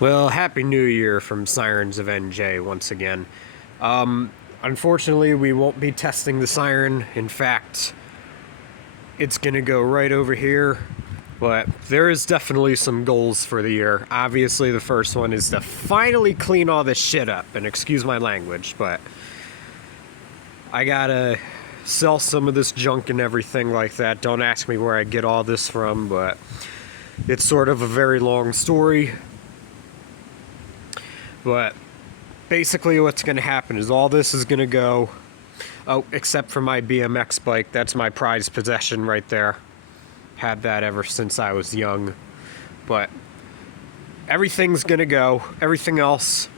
Well, Happy New Year from Sirens of NJ once again. Unfortunately, we won't be testing the siren. In fact, it's gonna go right over here. But there is definitely some goals for the year. Obviously, the first one is to finally clean all this shit up. And excuse my language, but I gotta sell some of this junk and everything like that. Don't ask me where I get all this from, but it's sort of a very long story. But basically what's going to happen is all this is going to go, oh, except for my BMX bike. That's my prized possession right there. Had that ever since I was young. But everything's going to go, everything else.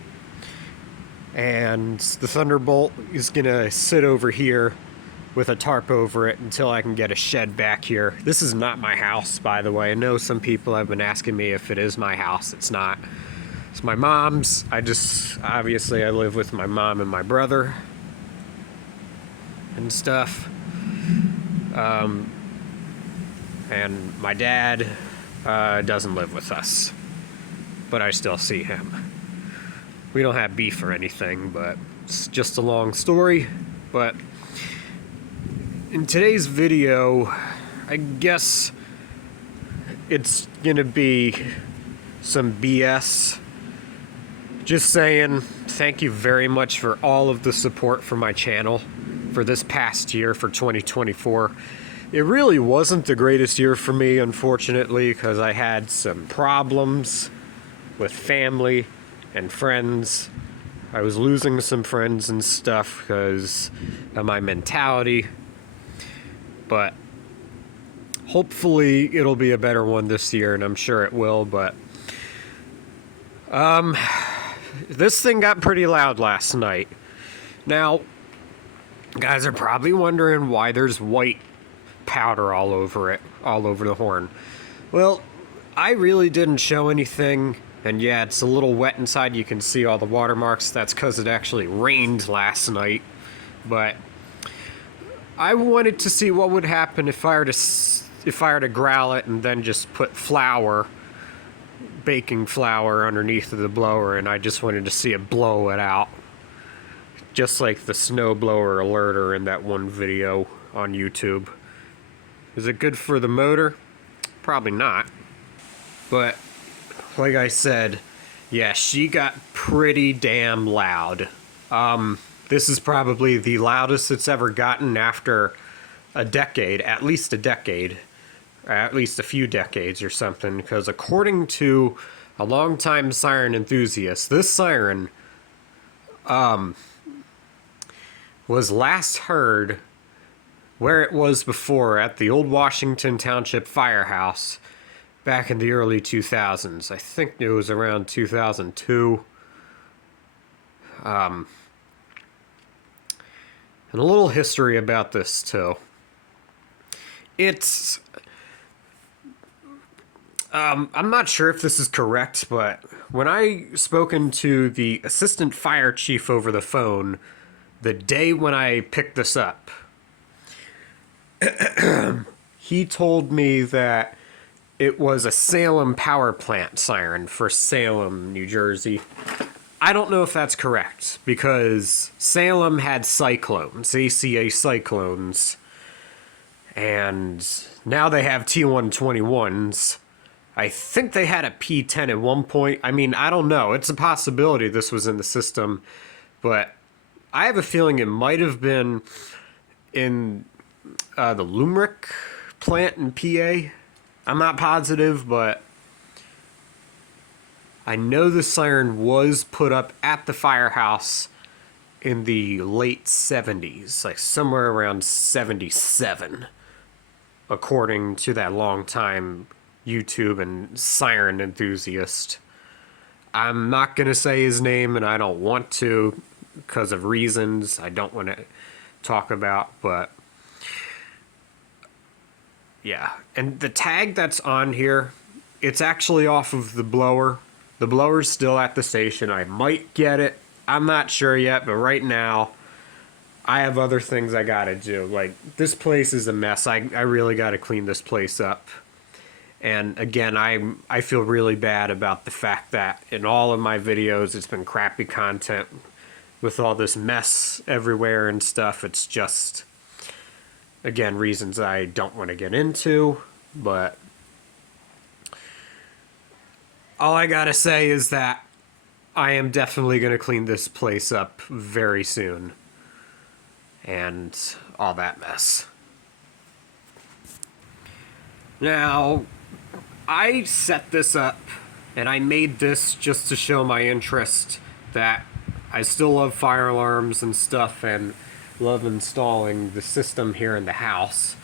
And the Thunderbolt is going to sit over here with a tarp over it until I can get a shed back here. This is not my house, by the way. I know some people have been asking me if it is my house. It's not. It's my mom's. Obviously I live with my mom and my brother and stuff. And my dad doesn't live with us, but I still see him. We don't have beef or anything, but it's just a long story. But in today's video, I guess it's gonna be some BS. Just saying, thank you very much for all of the support for my channel for this past year, for 2024. It really wasn't the greatest year for me, unfortunately, because I had some problems with family and friends. I was losing some friends and stuff because of my mentality. But hopefully it'll be a better one this year, and I'm sure it will, but this thing got pretty loud last night. Now, guys are probably wondering why there's white powder all over it, all over the horn. Well, I really didn't show anything, and yeah, it's a little wet inside. You can see all the watermarks. That's because it actually rained last night. But I wanted to see what would happen if I were to growl it and then just put baking flour underneath of the blower, and I just wanted to see it blow it out. Just like the snowblower alerter in that one video on YouTube. Is it good for the motor? Probably not. But, like I said, yeah, she got pretty damn loud. This is probably the loudest it's ever gotten after a decade, at least a decade. At least a few decades or something, because according to a longtime siren enthusiast, this siren was last heard where it was before, at the old Washington Township Firehouse back in the early 2000s. I think it was around 2002. And a little history about this too. I'm not sure if this is correct, but when I spoken to the assistant fire chief over the phone the day when I picked this up, he told me that it was a Salem power plant siren for Salem, New Jersey. I don't know if that's correct, because Salem had cyclones, ACA cyclones, and now they have T121s. I think they had a P10 at one point. I mean, I don't know. It's a possibility this was in the system, but I have a feeling it might have been in the Limerick plant in PA. I'm not positive, but I know the siren was put up at the firehouse in the late 70s, like somewhere around 77, according to that long-time YouTube and siren enthusiast. I'm not going to say his name, and I don't want to because of reasons I don't want to talk about, but yeah. And the tag that's on here, it's actually off of the blower. The blower's still at the station. I might get it. I'm not sure yet, but right now I have other things I gotta do. Like, this place is a mess. I really gotta clean this place up. And again, I feel really bad about the fact that in all of my videos it's been crappy content with all this mess everywhere and stuff. It's just, again, reasons I don't want to get into, but all I gotta say is that I am definitely gonna clean this place up very soon. And all that mess. Now, I set this up and I made this just to show my interest that I still love fire alarms and stuff and love installing the system here in the house.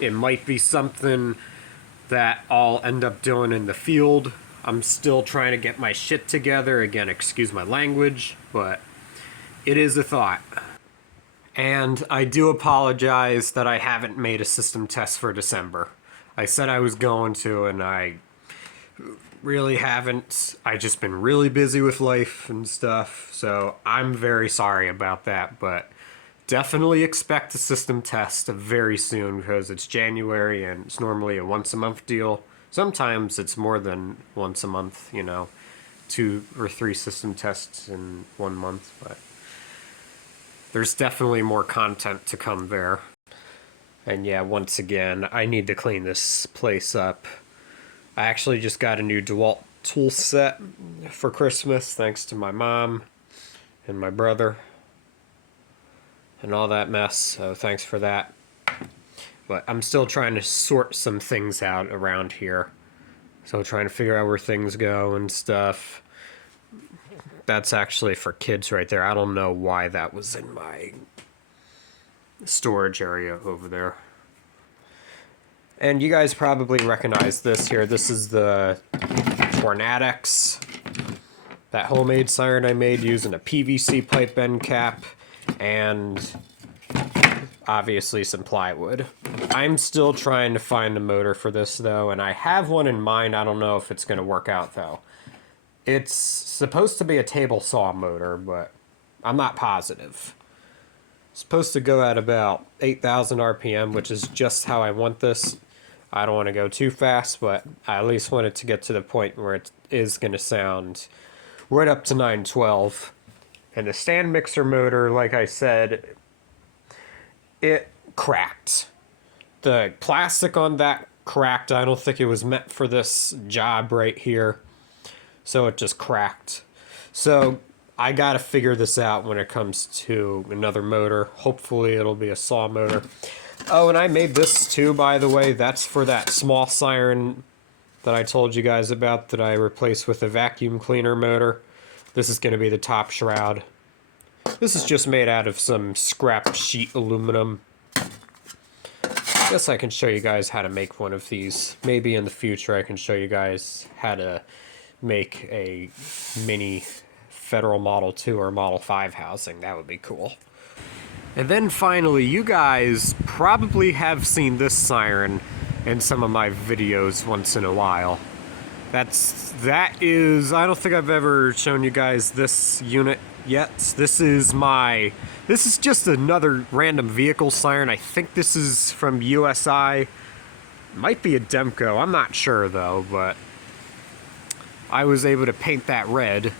It might be something that I'll end up doing in the field. I'm still trying to get my shit together. Again, excuse my language, but it is a thought. And I do apologize that I haven't made a system test for December. I said I was going to, and I really haven't. I just been really busy with life and stuff, so I'm very sorry about that, but definitely expect a system test very soon because it's January and it's normally a once a month deal. Sometimes it's more than once a month, 2 or 3 system tests in 1 month, but there's definitely more content to come there. And yeah, once again, I need to clean this place up. I actually just got a new DeWalt tool set for Christmas, thanks to my mom and my brother and all that mess, so thanks for that. But I'm still trying to sort some things out around here. So trying to figure out where things go and stuff. That's actually for kids right there. I don't know why that was in my storage area over there. And you guys probably recognize this here. This is the Tornadix, that homemade siren I made using a PVC pipe end cap and obviously some plywood. I'm still trying to find a motor for this though, and I have one in mind. I don't know if it's going to work out though. It's supposed to be a table saw motor, but I'm not positive. It's supposed to go at about 8,000 RPM, which is just how I want this. I don't want to go too fast, but I at least want it to get to the point where it is going to sound right up to 912. And the stand mixer motor, like I said, it cracked. The plastic on that cracked. I don't think it was meant for this job right here. So it just cracked. So I gotta figure this out when it comes to another motor. Hopefully it'll be a saw motor. Oh, and I made this too, by the way. That's for that small siren that I told you guys about that I replaced with a vacuum cleaner motor. This is gonna be the top shroud. This is just made out of some scrap sheet aluminum. I guess I can show you guys how to make one of these. Maybe in the future I can show you guys how to make a mini Federal Model 2 or Model 5 housing. That would be cool. And then finally, you guys probably have seen this siren in some of my videos once in a while. That is, I don't think I've ever shown you guys this unit yet. This is just another random vehicle siren. I think this is from USI. Might be a Demco, I'm not sure though, but I was able to paint that red.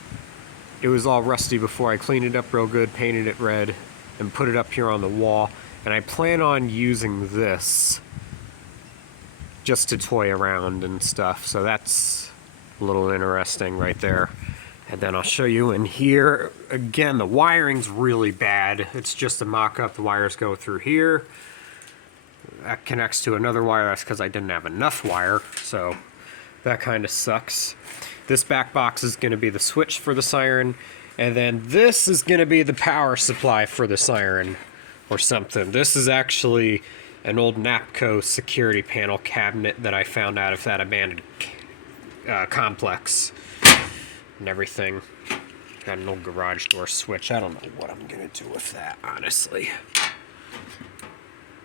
It was all rusty before. I cleaned it up real good, painted it red, and put it up here on the wall. And I plan on using this just to toy around and stuff. So that's a little interesting right there. And then I'll show you in here. Again, the wiring's really bad. It's just a mock-up. The wires go through here. That connects to another wire. That's because I didn't have enough wire. So that kind of sucks. This back box is going to be the switch for the siren. And then this is going to be the power supply for the siren or something. This is actually an old Napco security panel cabinet that I found out of that abandoned complex and everything. Got an old garage door switch. I don't know what I'm going to do with that, honestly.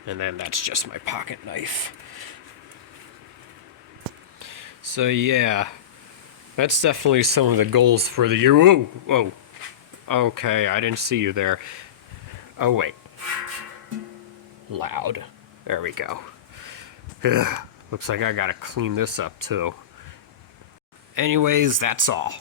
And then that's just my pocket knife. So yeah, that's definitely some of the goals for the year. Whoa, whoa. Okay, I didn't see you there. Oh, wait. Loud. There we go. Ugh. Looks like I gotta clean this up too. Anyways, that's all.